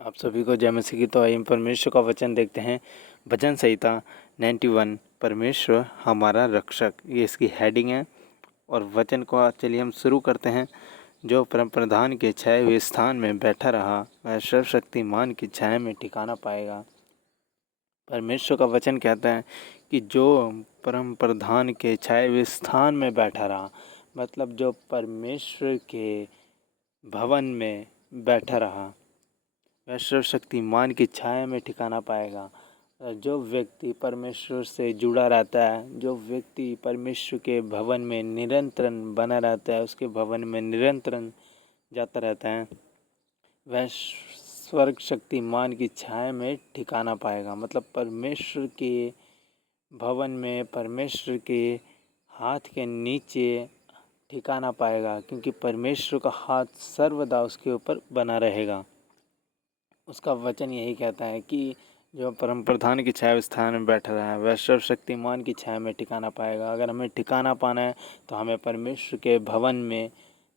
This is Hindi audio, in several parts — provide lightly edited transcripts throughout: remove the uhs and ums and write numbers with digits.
आप सभी को जय मसीह की। तो आइए परमेश्वर का वचन देखते हैं। भजन संहिता 91 परमेश्वर हमारा रक्षक, ये इसकी हेडिंग है। और वचन को चलिए हम शुरू करते हैं। जो परम प्रधान के छाए हुए स्थान में बैठा रहा, वह सर्वशक्तिमान की छाया में ठिकाना पाएगा। परमेश्वर का वचन कहता है कि जो परम प्रधान के छाए हुए स्थान में बैठा रहा, मतलब जो परमेश्वर के भवन में बैठा रहा, वह सर्वशक्तिमान की छाया में ठिकाना पाएगा। जो व्यक्ति परमेश्वर से जुड़ा रहता है, जो व्यक्ति परमेश्वर के भवन में निरंतरन बना रहता है, उसके भवन में निरंतरन जाता रहता है, वह स्वर्ग शक्तिमान की छाया में ठिकाना पाएगा। मतलब परमेश्वर के भवन में, परमेश्वर के हाथ के नीचे ठिकाना पाएगा, क्योंकि परमेश्वर का हाथ सर्वदा उसके ऊपर बना रहेगा। उसका वचन यही कहता है कि जो परम प्रधान की छाया स्थान में बैठा रहा है, वह सर्वशक्तिमान की छाया में ठिकाना पाएगा। अगर हमें ठिकाना पाना है तो हमें परमेश्वर के भवन में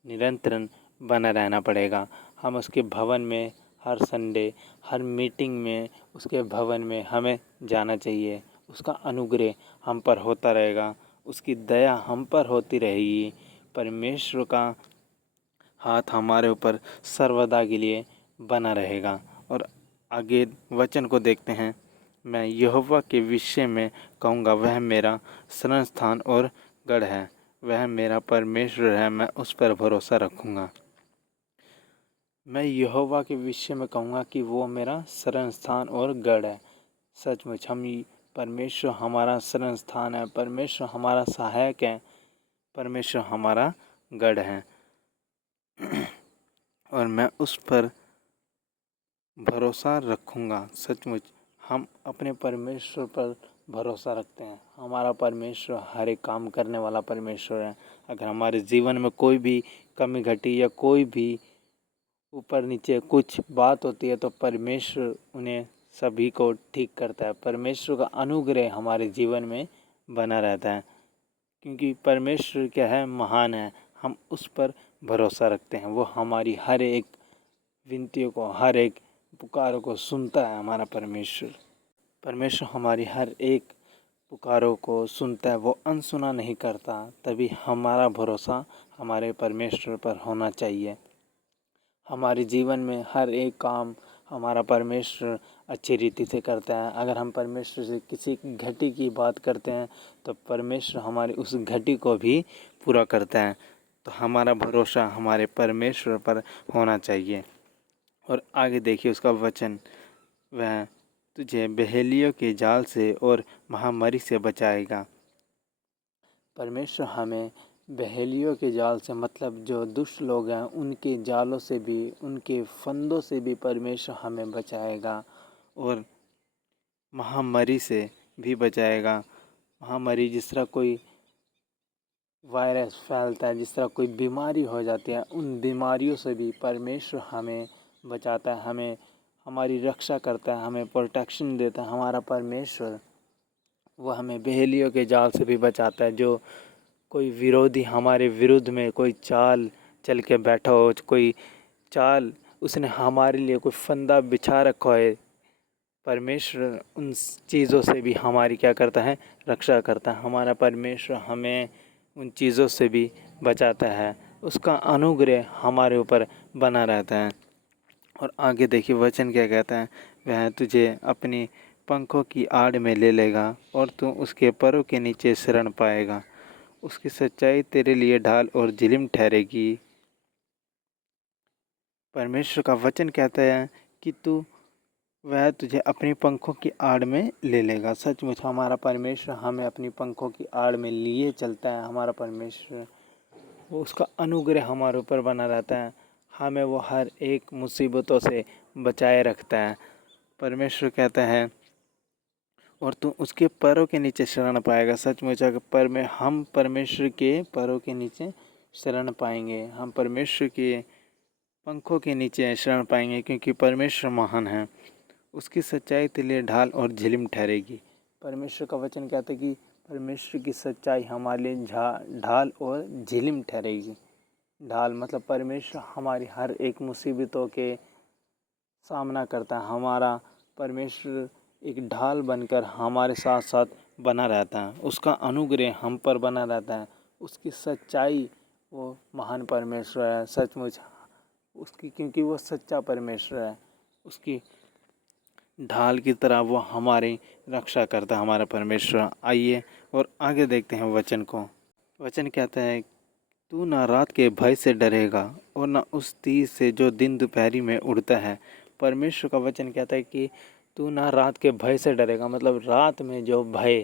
निरंतरन बना रहना पड़ेगा। हम उसके भवन में हर संडे, हर मीटिंग में उसके भवन में हमें जाना चाहिए। उसका अनुग्रह हम पर होता रहेगा, उसकी दया हम पर होती रहेगी। परमेश्वर का हाथ हमारे ऊपर सर्वदा के लिए बना रहेगा। और आगे वचन को देखते हैं। मैं यहोवा के विषय में कहूँगा, वह मेरा शरण स्थान और गढ़ है, वह मेरा परमेश्वर है, मैं उस पर भरोसा रखूँगा। मैं यहोवा के विषय में कहूँगा कि वो मेरा शरण स्थान और गढ़ है। सचमुच हम परमेश्वर हमारा शरण स्थान है, परमेश्वर हमारा सहायक है, परमेश्वर हमारा गढ़ है और मैं उस पर भरोसा रखूँगा। सचमुच हम अपने परमेश्वर पर भरोसा रखते हैं। हमारा परमेश्वर हर एक काम करने वाला परमेश्वर है। अगर हमारे जीवन में कोई भी कमी घटी या कोई भी ऊपर नीचे कुछ बात होती है, तो परमेश्वर उन्हें सभी को ठीक करता है। परमेश्वर का अनुग्रह हमारे जीवन में बना रहता है, क्योंकि परमेश्वर क्या है, महान है। हम उस पर भरोसा रखते हैं। वो हमारी हर एक विनतियों को, हर एक पुकारों को सुनता है। हमारा परमेश्वर हमारी हर एक पुकारों को सुनता है, वो अनसुना नहीं करता। तभी हमारा भरोसा हमारे परमेश्वर पर होना चाहिए। हमारे जीवन में हर एक काम हमारा परमेश्वर अच्छी रीति से करता है। अगर हम परमेश्वर से किसी घटी की बात करते हैं, तो परमेश्वर हमारी उस घटी को भी पूरा करता है। तो हमारा भरोसा हमारे परमेश्वर पर होना चाहिए। और आगे देखिए उसका वचन, वह तुझे बहेलियों के जाल से और महामारी से बचाएगा। परमेश्वर हमें बहेलियों के जाल से, मतलब जो दुष्ट लोग हैं, उनके जालों से भी, उनके फंदों से भी परमेश्वर हमें बचाएगा। और महामारी से भी बचाएगा। महामारी जिस तरह कोई वायरस फैलता है, जिस तरह कोई बीमारी हो जाती है, उन बीमारियों से भी परमेश्वर हमें बचाता है, हमें हमारी रक्षा करता है, हमें प्रोटेक्शन देता है। हमारा परमेश्वर वो हमें बहेलियों के जाल से भी बचाता है। जो कोई विरोधी हमारे विरुद्ध में कोई चाल चल के बैठा हो, कोई चाल उसने हमारे लिए कोई फंदा बिछा रखा है, परमेश्वर उन चीज़ों से भी हमारी क्या करता है, रक्षा करता है। हमारा परमेश्वर हमें उन चीज़ों से भी बचाता है। उसका अनुग्रह हमारे ऊपर बना रहता है। और आगे देखिए वचन क्या कहता है, वह तुझे अपनी पंखों की आड़ में ले लेगा और तू उसके पैरों के नीचे शरण पाएगा। उसकी सच्चाई तेरे लिए ढाल और झिलिम ठहरेगी। परमेश्वर का वचन कहता है कि वह तुझे अपनी पंखों की आड़ में ले लेगा। सचमुच हमारा परमेश्वर हमें अपनी पंखों की आड़ में लिए चलता है। हमारा परमेश्वर वो, उसका अनुग्रह हमारे ऊपर बना रहता है। हमें वो हर एक मुसीबतों से बचाए रखता है। परमेश्वर कहता है और तू उसके पैरों के नीचे शरण पाएगा। सचमुच हम परमेश्वर के पैरों के नीचे शरण पाएंगे, हम परमेश्वर के पंखों के नीचे शरण पाएंगे, क्योंकि परमेश्वर महान है। उसकी सच्चाई तेरे लिए ढाल और झिलिम ठहरेगी। परमेश्वर का वचन कहता है कि परमेश्वर की सच्चाई हमारे लिए ढाल और झिलिम ठहरेगी। ढाल मतलब परमेश्वर हमारी हर एक मुसीबतों के सामना करता है। हमारा परमेश्वर एक ढाल बनकर हमारे साथ साथ बना रहता है। उसका अनुग्रह हम पर बना रहता है। उसकी सच्चाई, वो महान परमेश्वर है सचमुच उसकी, क्योंकि वो सच्चा परमेश्वर है। उसकी ढाल की तरह वो हमारी रक्षा करता है हमारा परमेश्वर। आइए और आगे देखते हैं वचन को। वचन कहता है, तू ना रात के भय से डरेगा और ना उस तीर से जो दिन दोपहरी में उड़ता है। परमेश्वर का वचन कहता है कि तू ना रात के भय से डरेगा, मतलब रात में जो भय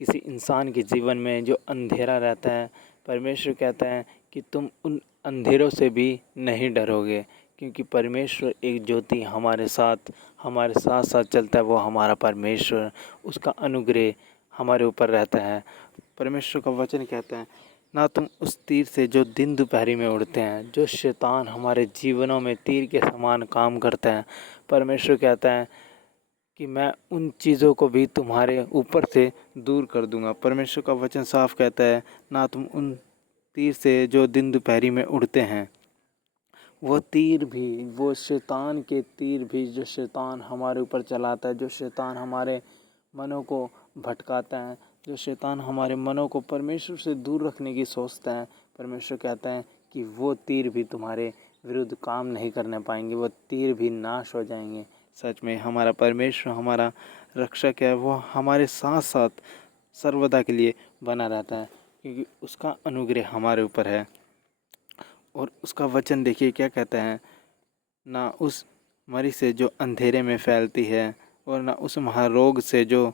किसी इंसान के जीवन में जो अंधेरा रहता है, परमेश्वर कहता है कि तुम उन अंधेरों से भी नहीं डरोगे, क्योंकि परमेश्वर एक ज्योति हमारे साथ साथ चलता है। वो हमारा परमेश्वर, उसका अनुग्रह हमारे ऊपर रहता है। परमेश्वर का वचन कहता है, ना तुम उस तीर से जो दिन दोपहरी में उड़ते हैं, जो शैतान हमारे जीवनों में तीर के समान काम करता है। परमेश्वर कहता है कि मैं उन चीज़ों को भी तुम्हारे ऊपर से दूर कर दूंगा। परमेश्वर का वचन साफ कहता है, ना तुम उन तीर से जो दिन दोपहरी में उड़ते हैं। वो तीर भी, वो शैतान के तीर भी, जो शैतान हमारे ऊपर चलाता है, जो शैतान हमारे मनों को भटकाता है, जो शैतान हमारे मनों को परमेश्वर से दूर रखने की सोचता है, परमेश्वर कहता है कि वो तीर भी तुम्हारे विरुद्ध काम नहीं करने पाएंगे। वो तीर भी नाश हो जाएंगे। सच में हमारा परमेश्वर हमारा रक्षक है। वो हमारे साथ साथ सर्वदा के लिए बना रहता है, क्योंकि उसका अनुग्रह हमारे ऊपर है। और उसका वचन देखिए क्या कहता है, ना उस मरी से जो अंधेरे में फैलती है और ना उस महारोग से जो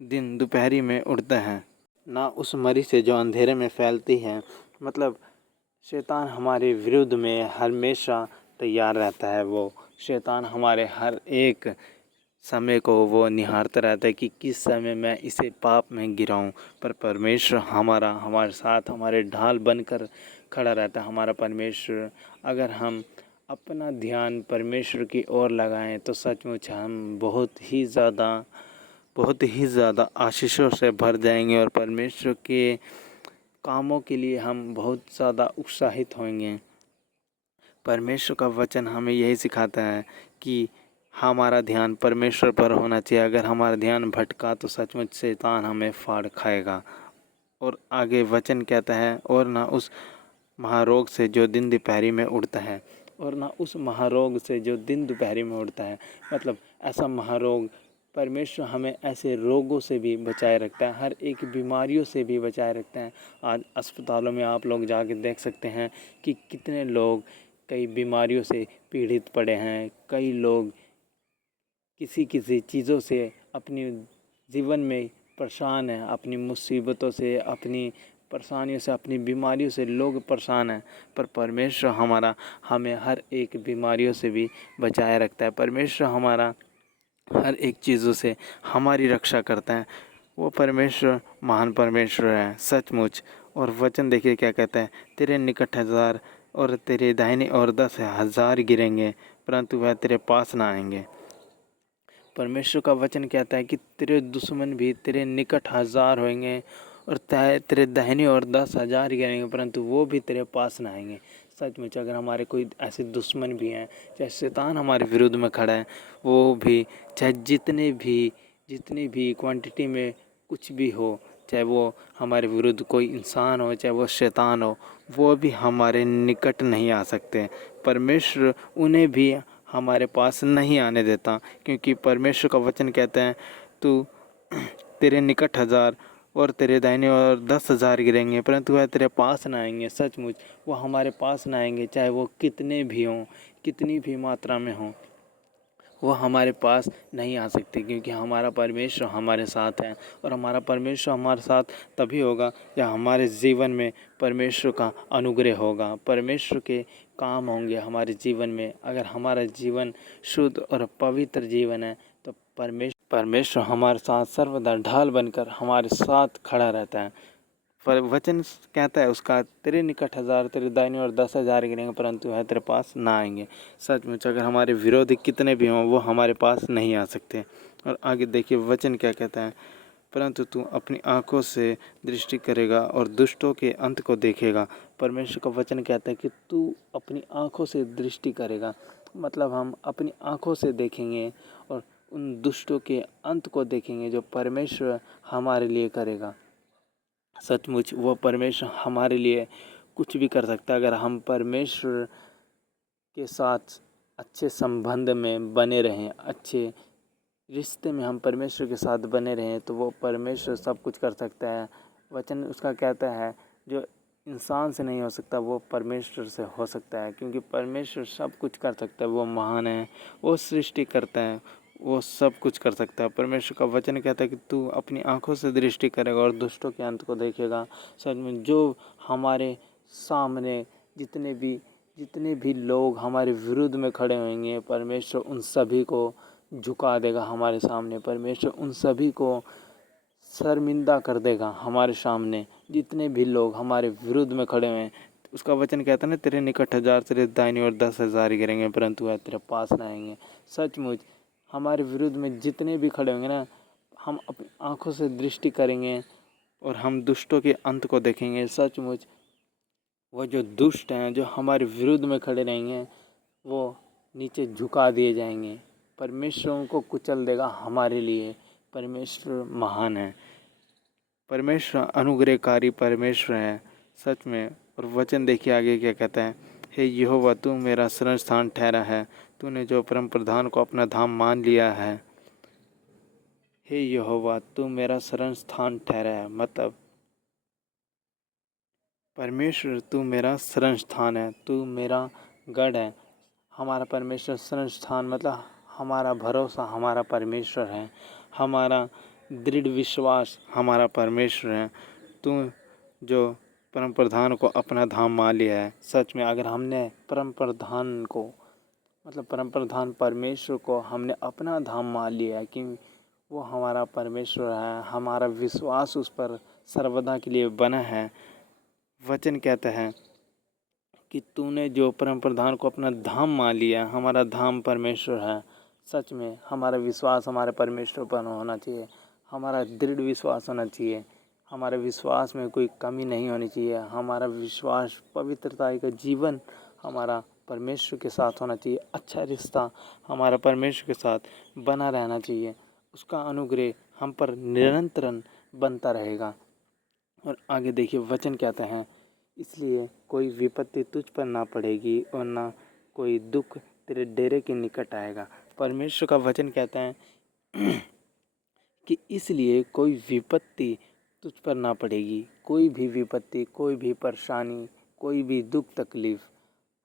दिन दोपहरी में उड़ता है। ना उस मरी से जो अंधेरे में फैलती है, मतलब शैतान हमारे विरुद्ध में हमेशा तैयार रहता है। वो शैतान हमारे हर एक समय को वो निहारता रहता है कि किस समय मैं इसे पाप में गिराऊं। पर परमेश्वर हमारे साथ हमारे ढाल बनकर खड़ा रहता है। हमारा परमेश्वर, अगर हम अपना ध्यान परमेश्वर की ओर लगाएं तो सचमुच हम बहुत ही ज़्यादा आशीषों से भर जाएंगे और परमेश्वर के कामों के लिए हम बहुत ज़्यादा उत्साहित होंगे। परमेश्वर का वचन हमें यही सिखाता है कि हमारा ध्यान परमेश्वर पर होना चाहिए। अगर हमारा ध्यान भटका तो सचमुच शैतान हमें फाड़ खाएगा। और आगे वचन कहता है, और ना उस महारोग से जो दिन दोपहरी में उड़ता है। और ना उस महारोग से जो दिन दोपहरी में उड़ता है, मतलब ऐसा महारोग, परमेश्वर हमें ऐसे रोगों से भी बचाए रखता है, हर एक बीमारियों से भी बचाए रखता है। आज अस्पतालों में आप लोग जाके देख सकते हैं कि कितने लोग कई बीमारियों से पीड़ित पड़े हैं। कई लोग किसी किसी चीज़ों से अपनी जीवन में परेशान हैं, अपनी मुसीबतों से, अपनी परेशानियों से, अपनी बीमारियों से लोग परेशान हैं। पर परमेश्वर हमारा हमें हर एक बीमारियों से भी बचाए रखता है। परमेश्वर हमारा हर एक चीज़ों से हमारी रक्षा करता है। वो परमेश्वर महान परमेश्वर है सचमुच। और वचन देखिए क्या कहता है, तेरे निकट 1000 और तेरे दाहिने और 10,000 गिरेंगे, परंतु वह तेरे पास ना आएंगे। परमेश्वर का वचन कहता है कि तेरे दुश्मन भी तेरे निकट 1000 होंगे और तेरे दाहिने और 10,000 गिरेंगे, परंतु वो भी तेरे पास ना आएंगे। सचमुच अगर हमारे कोई ऐसे दुश्मन भी हैं, चाहे शैतान हमारे विरुद्ध में खड़ा है, वो भी चाहे जितनी भी क्वांटिटी में कुछ भी हो, चाहे वो हमारे विरुद्ध कोई इंसान हो, चाहे वो शैतान हो, वो भी हमारे निकट नहीं आ सकते। परमेश्वर उन्हें भी हमारे पास नहीं आने देता, क्योंकि परमेश्वर का वचन कहते हैं, तू तेरे निकट 1000 और तेरे दाहिने और 10,000 गिरेंगे, परंतु वह तेरे पास ना आएंगे। सचमुच वो हमारे पास ना आएंगे, चाहे वो कितने भी हों, कितनी भी मात्रा में हों, वो हमारे पास नहीं आ सकते, क्योंकि हमारा परमेश्वर हमारे साथ है। और हमारा परमेश्वर हमारे साथ तभी होगा जब हमारे जीवन में परमेश्वर का अनुग्रह होगा, परमेश्वर के काम होंगे हमारे जीवन में। अगर हमारा जीवन शुद्ध और पवित्र जीवन है तो परमेश्वर हमारे साथ सर्वदा ढाल बनकर हमारे साथ खड़ा रहता है। पर वचन कहता है उसका, तेरे निकट 1000 तेरे दाहिने और 10,000 गिरेंगे, परंतु वह तेरे पास ना आएंगे। सचमुच अगर हमारे विरोधी कितने भी हों, वो हमारे पास नहीं आ सकते। और आगे देखिए वचन क्या कहता है, परंतु तू अपनी आँखों से दृष्टि करेगा और दुष्टों के अंत को देखेगा। परमेश्वर का वचन कहता है कि तू अपनी आँखों से दृष्टि करेगा, मतलब हम अपनी आँखों से देखेंगे और उन दुष्टों के अंत को देखेंगे जो परमेश्वर हमारे लिए करेगा। सचमुच वो परमेश्वर हमारे लिए कुछ भी कर सकता है। अगर हम परमेश्वर के साथ अच्छे संबंध में बने रहें, अच्छे रिश्ते में हम परमेश्वर के साथ बने रहें, तो वो परमेश्वर सब कुछ कर सकता है। वचन उसका कहता है जो इंसान से नहीं हो सकता वो परमेश्वर से हो सकता है, क्योंकि परमेश्वर सब कुछ कर सकता है। वो महान है, वो सृष्टि करता है, वो सब कुछ कर सकता है। परमेश्वर का वचन कहता है कि तू अपनी आँखों से दृष्टि करेगा और दुष्टों के अंत को देखेगा। सच में जो हमारे सामने जितने भी लोग हमारे विरुद्ध में खड़े होंगे, परमेश्वर उन सभी को झुका देगा हमारे सामने। परमेश्वर उन सभी को शर्मिंदा कर देगा हमारे सामने। जितने भी लोग हमारे विरुद्ध में खड़े हुए हैं, उसका वचन कहता है ना, तेरे निकट 1000 तेरे दाहिनी ओर 10,000 गिरेंगे परंतु वह तेरे पास न आएंगे। सचमुच हमारे विरुद्ध में जितने भी खड़े होंगे ना, हम अपनी आँखों से दृष्टि करेंगे और हम दुष्टों के अंत को देखेंगे। सचमुच वो जो दुष्ट हैं, जो हमारे विरुद्ध में खड़े रहेंगे, वो नीचे झुका दिए जाएंगे। परमेश्वर उनको कुचल देगा हमारे लिए। परमेश्वर महान है, परमेश्वर अनुग्रहकारी परमेश्वर है सच में। और वचन देखिए आगे क्या कहता है, हे यहोवा तू मेरा शरण स्थान ठहरा है, तूने जो परम प्रधान को अपना धाम मान लिया है। हे यहोवा तू मेरा शरण स्थान ठहरा है, मतलब परमेश्वर तू मेरा शरण स्थान है, तू मेरा गढ़ है। हमारा परमेश्वर शरण स्थान मतलब हमारा भरोसा हमारा परमेश्वर है, हमारा दृढ़ विश्वास हमारा परमेश्वर है। तू जो परम प्रधान को अपना धाम मान लिया है। सच में अगर हमने परम प्रधान को मतलब परम प्रधान परमेश्वर को हमने अपना धाम मान लिया है कि वो हमारा परमेश्वर है, हमारा विश्वास उस पर सर्वदा के लिए बना है। वचन कहता है कि तूने जो परम प्रधान को अपना धाम मान लिया, हमारा धाम परमेश्वर है। सच में हमारा विश्वास हमारे परमेश्वर पर होना चाहिए, हमारा दृढ़ विश्वास होना चाहिए, हमारे विश्वास में कोई कमी नहीं होनी चाहिए। हमारा विश्वास पवित्रता का जीवन हमारा परमेश्वर के साथ होना चाहिए, अच्छा रिश्ता हमारा परमेश्वर के साथ बना रहना चाहिए। उसका अनुग्रह हम पर निरंतर बनता रहेगा। और आगे देखिए वचन कहते हैं, इसलिए कोई विपत्ति तुझ पर ना पड़ेगी और ना कोई दुख तेरे डेरे के निकट आएगा। परमेश्वर का वचन कहता है कि इसलिए कोई विपत्ति तुझ पर ना पड़ेगी। कोई भी विपत्ति, कोई भी परेशानी, कोई भी दुख तकलीफ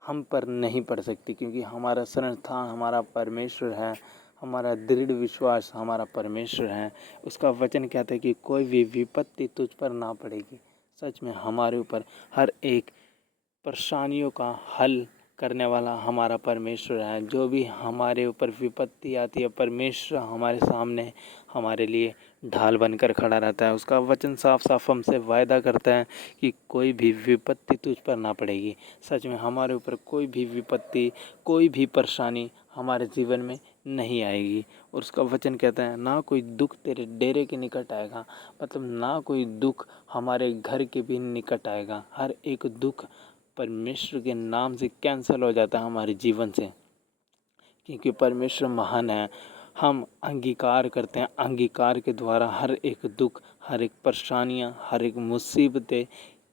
हम पर नहीं पड़ सकती, क्योंकि हमारा शरण स्थान हमारा परमेश्वर है, हमारा दृढ़ विश्वास हमारा परमेश्वर है। उसका वचन कहता है कि कोई भी विपत्ति तुझ पर ना पड़ेगी। सच में हमारे ऊपर हर एक परेशानियों का हल करने वाला हमारा परमेश्वर है। जो भी हमारे ऊपर विपत्ति आती है, परमेश्वर हमारे सामने हमारे लिए ढाल बनकर खड़ा रहता है। उसका वचन साफ साफ हमसे वायदा करता है कि कोई भी विपत्ति तुझ पर ना पड़ेगी। सच में हमारे ऊपर कोई भी विपत्ति, कोई भी परेशानी हमारे जीवन में नहीं आएगी। और उसका वचन कहता है ना कोई दुख तेरे डेरे के निकट आएगा, मतलब ना कोई दुख हमारे घर के भी निकट आएगा। हर एक दुख परमेश्वर के नाम से कैंसिल हो जाता है हमारे जीवन से, क्योंकि परमेश्वर महान है। हम अंगीकार करते हैं, अंगीकार के द्वारा हर एक दुख, हर एक परेशानियां, हर एक मुसीबतें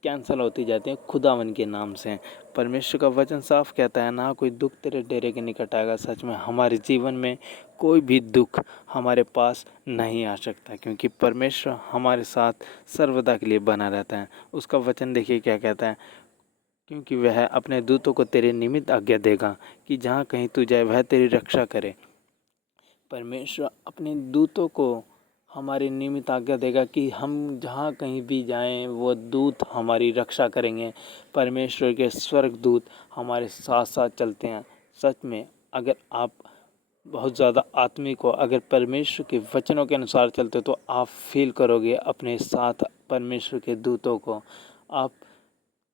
कैंसिल होती जाती हैं खुदावन के नाम से। परमेश्वर का वचन साफ कहता है ना कोई दुख तेरे डेरे के निकट आएगा। सच में हमारे जीवन में कोई भी दुख हमारे पास नहीं आ सकता, क्योंकि परमेश्वर हमारे साथ सर्वदा के लिए बना रहता है। उसका वचन देखिए क्या कहता है, क्योंकि वह अपने दूतों को तेरे निमित्त आज्ञा देगा कि जहाँ कहीं तू जाए वह तेरी रक्षा करे। परमेश्वर अपने दूतों को हमारे निमित्त आज्ञा देगा कि हम जहाँ कहीं भी जाएं वो दूत हमारी रक्षा करेंगे। परमेश्वर के स्वर्गदूत हमारे साथ साथ चलते हैं। सच में अगर आप बहुत ज़्यादा आत्मिक हो, अगर परमेश्वर के वचनों के अनुसार चलते हो, तो आप फील करोगे अपने साथ परमेश्वर के दूतों को। आप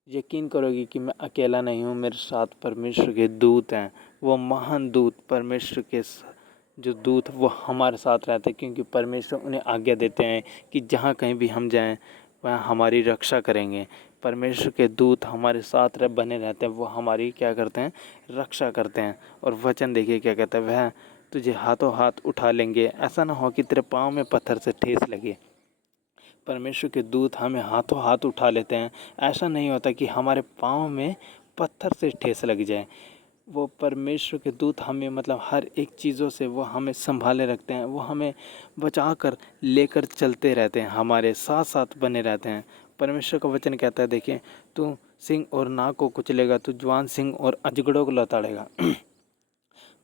यकीन करोगे कि मैं अकेला नहीं हूँ, मेरे साथ परमेश्वर के दूत हैं। वो महान दूत परमेश्वर के जो दूत वो हमारे साथ रहते हैं, क्योंकि परमेश्वर उन्हें आज्ञा देते हैं कि जहाँ कहीं भी हम जाएं वह हमारी रक्षा करेंगे। परमेश्वर के दूत हमारे साथ बने रहते हैं, वो हमारी क्या करते हैं, रक्षा करते हैं। और वचन देखिए क्या कहता है, वह तुझे हाथों हाथ उठा लेंगे, ऐसा ना हो कि तेरे पाँव में पत्थर से ठेस लगे। परमेश्वर के दूत हमें हाथों हाथ उठा लेते हैं। ऐसा नहीं होता कि हमारे पाँव में पत्थर से ठेस लग जाए। वो परमेश्वर के दूत हमें मतलब हर एक चीज़ों से वो हमें संभाले रखते हैं, वो हमें बचा कर लेकर चलते रहते हैं, हमारे साथ साथ बने रहते हैं। परमेश्वर का वचन कहता है, देखिए, तू सिंह और नाग को कुचलेगा, तू जवान सिंह और अजगरों को लताड़ेगा।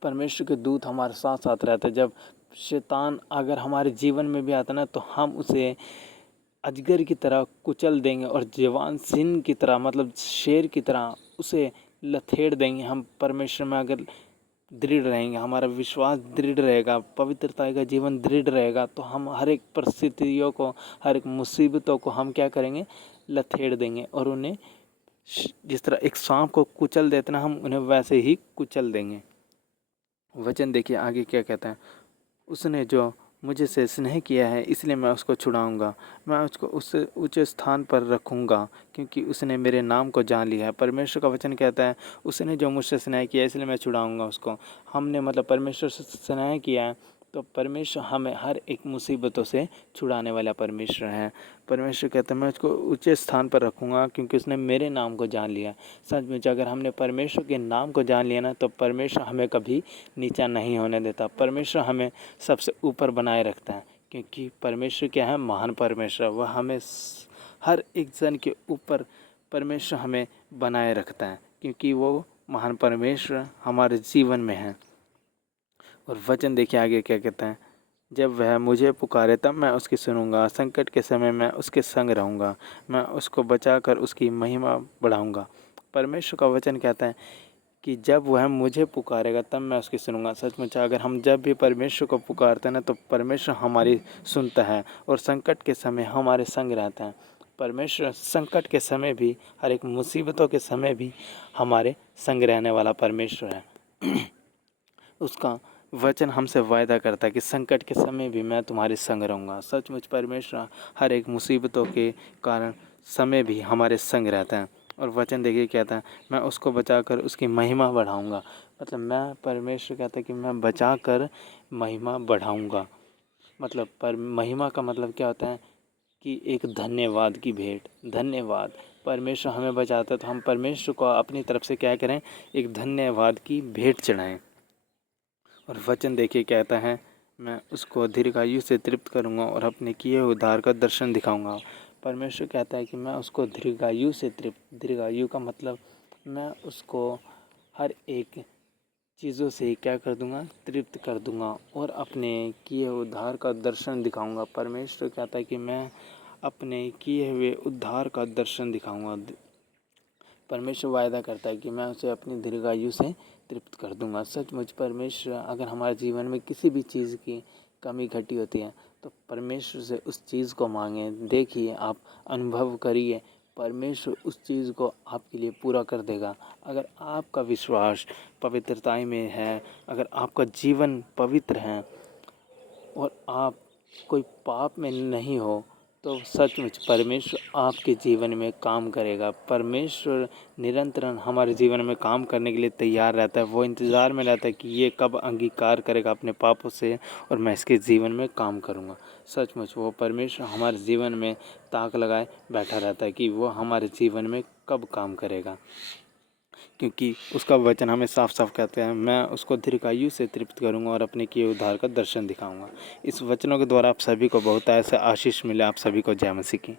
परमेश्वर के दूत हमारे साथ साथ रहते हैं। जब शैतान अगर हमारे जीवन में भी आता ना, तो हम उसे अजगर की तरह कुचल देंगे और जवान सिंह की तरह मतलब शेर की तरह उसे लथेड़ देंगे। हम परमेश्वर में अगर दृढ़ रहेंगे, हमारा विश्वास दृढ़ रहेगा, पवित्रता का जीवन दृढ़ रहेगा, तो हम हर एक परिस्थितियों को, हर एक मुसीबतों को हम क्या करेंगे, लथेड़ देंगे और उन्हें जिस तरह एक सांप को कुचल देते ना, हम उन्हें वैसे ही कुचल देंगे। वचन देखिए आगे क्या कहता है, उसने जो मुझे से स्नेह किया है इसलिए मैं उसको छुड़ाऊंगा, मैं उसको उस ऊंचे स्थान पर रखूंगा क्योंकि उसने मेरे नाम को जान लिया है। परमेश्वर का वचन कहता है, उसने जो मुझसे स्नेह किया है इसलिए मैं छुड़ाऊंगा उसको। हमने मतलब परमेश्वर से स्नेह किया है, तो परमेश्वर हमें हर एक मुसीबतों से छुड़ाने वाला परमेश्वर है। परमेश्वर कहता है, मैं उसको ऊंचे स्थान पर रखूंगा क्योंकि उसने मेरे नाम को जान लिया। सच में अगर हमने परमेश्वर के नाम को जान लिया ना, तो परमेश्वर हमें कभी नीचा नहीं होने देता। परमेश्वर हमें सबसे ऊपर बनाए रखता है, क्योंकि परमेश्वर क्या है, महान परमेश्वर। वह हमें हर एक जन के ऊपर परमेश्वर हमें बनाए रखता है, क्योंकि वो महान परमेश्वर हमारे जीवन में है। और वचन देखिए आगे क्या कहता है, जब वह मुझे पुकारे तब मैं उसकी सुनूंगा, संकट के समय मैं उसके संग रहूंगा, मैं उसको बचाकर उसकी महिमा बढ़ाऊंगा। परमेश्वर का वचन कहता है कि जब वह मुझे पुकारेगा तब मैं उसकी सुनूंगा। सचमुच अगर हम जब भी परमेश्वर को पुकारते हैं ना, तो परमेश्वर हमारी सुनता है और संकट के समय हमारे संग रहता है। परमेश्वर संकट के समय भी, हर एक मुसीबतों के समय भी हमारे संग रहने वाला परमेश्वर है। उसका वचन हमसे वायदा करता है कि संकट के समय भी मैं तुम्हारे संग रहूँगा। सचमुच परमेश्वर हर एक मुसीबतों के कारण समय भी हमारे संग रहता है। और वचन देखिए कहता है, मैं उसको बचाकर उसकी महिमा बढ़ाऊँगा। मतलब मैं परमेश्वर कहता है कि मैं बचाकर महिमा बढ़ाऊँगा। मतलब पर महिमा का मतलब क्या होता है कि एक धन्यवाद की भेंट। धन्यवाद, परमेश्वर हमें बचाता है तो हम परमेश्वर को अपनी तरफ से क्या करें, एक धन्यवाद की भेंट चढ़ाएं। और वचन देखिए कहता है, मैं उसको दीर्घायु से तृप्त करूंगा और अपने किए हुए उद्धार का दर्शन दिखाऊंगा। परमेश्वर कहता है कि मैं उसको दीर्घायु से तृप्त, दीर्घायु का मतलब मैं उसको हर एक चीज़ों से क्या कर दूंगा, तृप्त कर दूंगा और अपने किए हुए उद्धार का दर्शन दिखाऊंगा। परमेश्वर कहता है कि मैं अपने किए हुए उद्धार का दर्शन दिखाऊंगा। परमेश्वर वायदा करता है कि मैं उसे अपनी दीर्घायु से तृप्त कर दूंगा। सचमुच परमेश्वर अगर हमारे जीवन में किसी भी चीज़ की कमी घटी होती है, तो परमेश्वर से उस चीज़ को मांगें। देखिए, आप अनुभव करिए, परमेश्वर उस चीज़ को आपके लिए पूरा कर देगा। अगर आपका विश्वास पवित्रताई में है, अगर आपका जीवन पवित्र है और आप कोई पाप में नहीं हो, तो सचमुच परमेश्वर आपके जीवन में काम करेगा। परमेश्वर निरंतर हमारे जीवन में काम करने के लिए तैयार रहता है। वो इंतज़ार में रहता है कि ये कब अंगीकार करेगा अपने पापों से और मैं इसके जीवन में काम करूँगा। सचमुच वो परमेश्वर हमारे जीवन में ताक लगाए बैठा रहता है कि वो हमारे जीवन में कब काम करेगा, क्योंकि उसका वचन हमें साफ साफ कहते हैं, मैं उसको दीर्घायु से तृप्त करूंगा और अपने किए उद्धार का दर्शन दिखाऊंगा। इस वचनों के द्वारा आप सभी को बहुत ऐसा आशीष मिले। आप सभी को जय मसीह की।